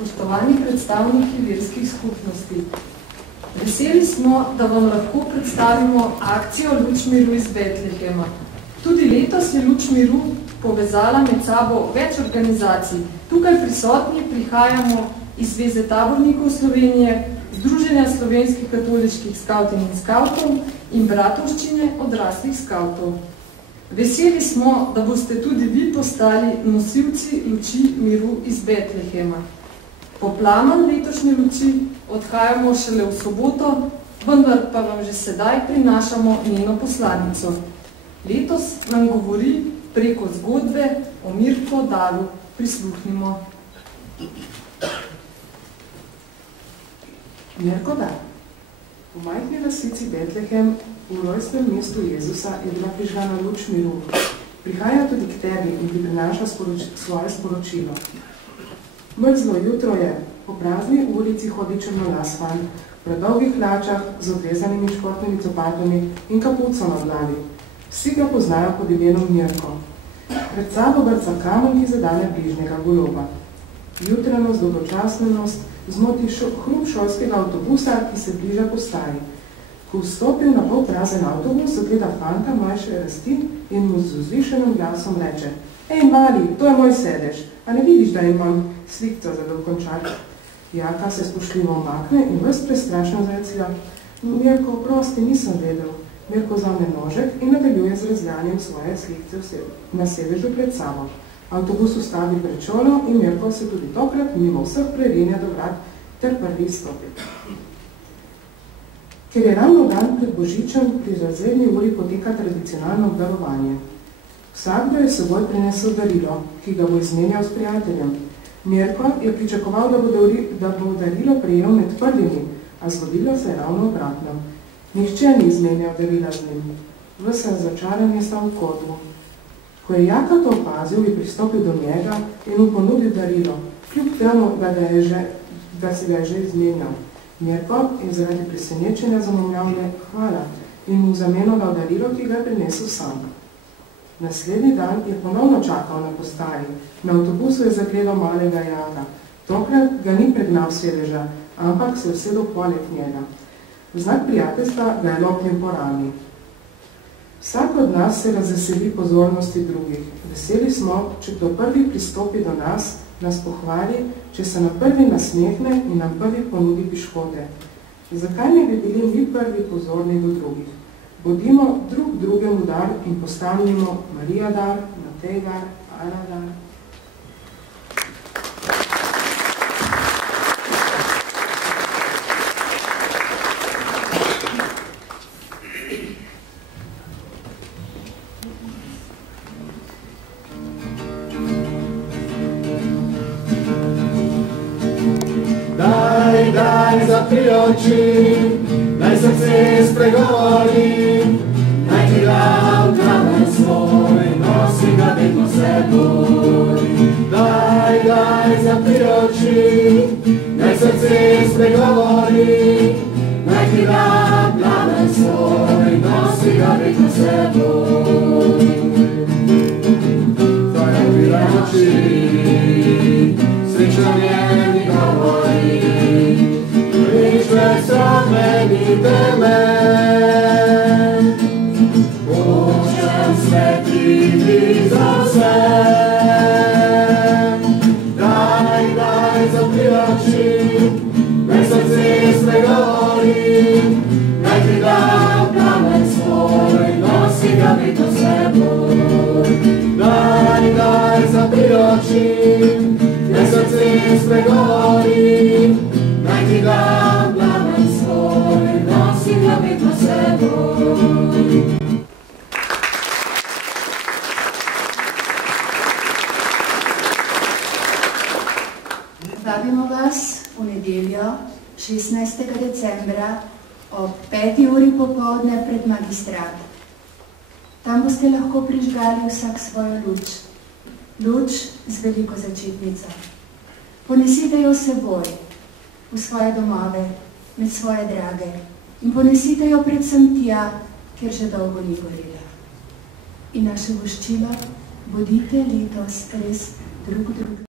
spoštovani predstavniki verskih skupnosti. Veseli smo, da vam lahko predstavimo akcijo Luč miru iz Betlehema. Tudi letos je Luč miru povezala med sabo več organizacij. Tukaj prisotni prihajamo iz Zveze tabornikov Slovenije, Združenja slovenskih katoliških skavtin in skavtov in Bratovščine odraslih skavtov. Veseli smo, da boste tudi vi postali nosilci luči miru iz Betlehema. Po plamen letošnje luči odhajamo šele v soboto, vendar pa vam že sedaj prinašamo njeno poslanico. Letos nam govori preko zgodbe o Mirko Daru. Prisluhnimo. Mirko Dar. V majhni vasici Betlehem, v rojstnem mestu Jezusa, je bila prižgana luč miru. Prihaja tudi k tebi in ti prinaša svoje sporočilo. Mrzlo jutro je, po prazni ulici hodi črnolas fan, v predolgih hlačah z odrezanimi športnimi copatami in kapuco na glavi. Vsi ga poznajo pod imenom Mirko. Pred sabo vrca kamen, ki zadane bližnjega goloba. Jutrenost, dolgočasnenost zmoti hrup šolskega avtobusa, ki se bliža postaji. Ko vstopil na pol prazen avtobus, zagleda fanta mlajše rasti in mu z vzvišenim glasom reče: Ej, mali, to je moj sedež, a ne vidiš, da imam slikco za dokončat? Jaka se spoštljivo omakne in ves prestrašno zreclja: Mirko, prosti, nisem vedel. Mirko vzame nožek in nadaljuje z razljanjem svoje slikce na sedežu pred sabo. Avtobus ustavi pred šolo in Mirko se tudi tokrat mimo vseh prerinja do vrat ter prvi stopi. Ker je ravno dan pred Božičem, pri razredni uri poteka tradicionalno obdarovanje. Vsakdo je s seboj prinesel darilo, ki ga bo izmenjal s prijateljem. Mirko je pričakoval, da bo darilo prejel med prvimi, a zgodilo se je ravno obratno. Nihče ni izmenjal darila z njim. Ves razočaran je stal v kotu. Ko je Jaka to opazil, je pristopil do njega in mu ponudil darilo, kljub temu, da si ga je že izmenjal. Mirko je zaradi presenečenja zamomljal le hvala in mu v zameno dal darilo, ki ga je prinesel sam. Naslednji dan je ponovno čakal na postaji. Na avtobusu je zagledal malega Jaka. Tokrat ga ni pregnal sedeža, ampak se je usedel poleg njega. V znak prijateljstva ga je lopnil po rami. Vsak od nas se razveseli pozornosti drugih. Veseli smo, če kdo prvi pristopi do nas, nas pohvali, če se na prvi nasmehne in nam prvi ponudi piškote. Zakaj ne bi bili mi prvi pozorni do drugih? Bodimo drug drugemu dar in postavljamo Marija dar, Matej dar, Ana dar. Daj zapri oči, naj srce spregovori, naj ti dal kamen svoj, nosi ga vedno seboj. Daj zapri oči, naj srce spregovori, naj ti dal kamen svoj, nosi ga vedno seboj. Tvoje bile oči, srečno njeni govori, Zamenite me, Božem svetiti za vse. Daj zapri oči, naj srce spregovori, naj ti dam kamen svoj, nosi ga vedno s seboj. Daj zapri oči, naj srce spregovori, naj ti dam kamen svoj, nosi ga vedno s seboj. Vabimo vas v nedeljo 16. decembra ob 5. uri popoldne pred magistrat. Tam boste lahko prižgali vsak svojo luč. Luč z veliko začetnico. Ponesite jo s seboj v svoje domove, med svoje drage in ponesite jo predvsem tja, kjer že dolgo ni gorela. In naše voščilo, bodite letos res drug drug.